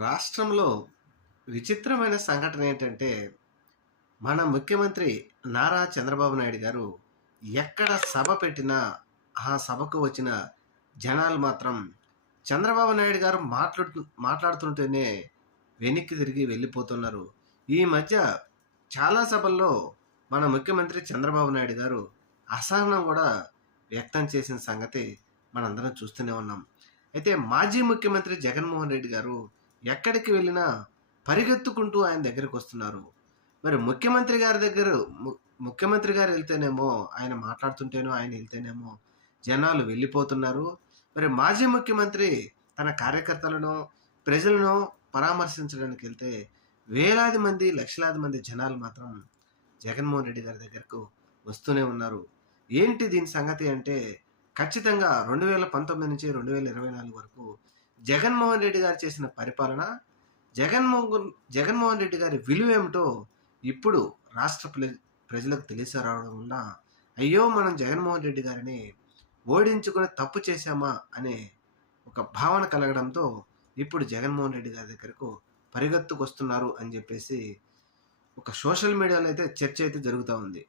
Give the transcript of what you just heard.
రాష్ట్రంలో విచిత్రమైన సంఘటన ఏంటంటే, మన ముఖ్యమంత్రి నారా చంద్రబాబు నాయుడు గారు ఎక్కడ సభ పెట్టినా, ఆ సభకు వచ్చిన జనాలు మాత్రం చంద్రబాబు నాయుడు గారు మాట్లాడుతుంటేనే వెనక్కి తిరిగి వెళ్ళిపోతున్నారు. ఈ మధ్య చాలా సభల్లో మన ముఖ్యమంత్రి చంద్రబాబు నాయుడు గారు అసహనం కూడా వ్యక్తం చేసిన సంగతి మనందరం చూస్తూనే ఉన్నాం. అయితే మాజీ ముఖ్యమంత్రి జగన్మోహన్ రెడ్డి గారు ఎక్కడికి వెళ్ళినా పరిగెత్తుకుంటూ ఆయన దగ్గరికి వస్తున్నారు. మరి ముఖ్యమంత్రి గారి దగ్గర ము ముఖ్యమంత్రి గారు వెళ్తేనేమో ఆయన మాట్లాడుతుంటేనో ఆయన వెళ్తేనేమో జనాలు వెళ్ళిపోతున్నారు. మరి మాజీ ముఖ్యమంత్రి తన కార్యకర్తలను, ప్రజలను పరామర్శించడానికి వెళ్తే వేలాది మంది, లక్షలాది మంది జనాలు మాత్రం జగన్మోహన్ రెడ్డి గారి దగ్గరకు వస్తూనే ఉన్నారు. ఏంటి దీని సంగతి అంటే ఖచ్చితంగా 2019 నుంచి 2024 వరకు జగన్మోహన్ రెడ్డి గారు చేసిన పరిపాలన, జగన్మోహన్ రెడ్డి గారి విలువేమిటో ఇప్పుడు రాష్ట్ర ప్రజలకు తెలిసి రావడం వల్ల, అయ్యో! మనం జగన్మోహన్ రెడ్డి గారిని ఓడించుకొని తప్పు చేశామా అనే ఒక భావన కలగడంతో ఇప్పుడు జగన్మోహన్ రెడ్డి గారి దగ్గరకు పరిగెత్తుకొస్తున్నారు అని చెప్పేసి ఒక సోషల్ మీడియాలో అయితే చర్చ అయితే జరుగుతూ ఉంది.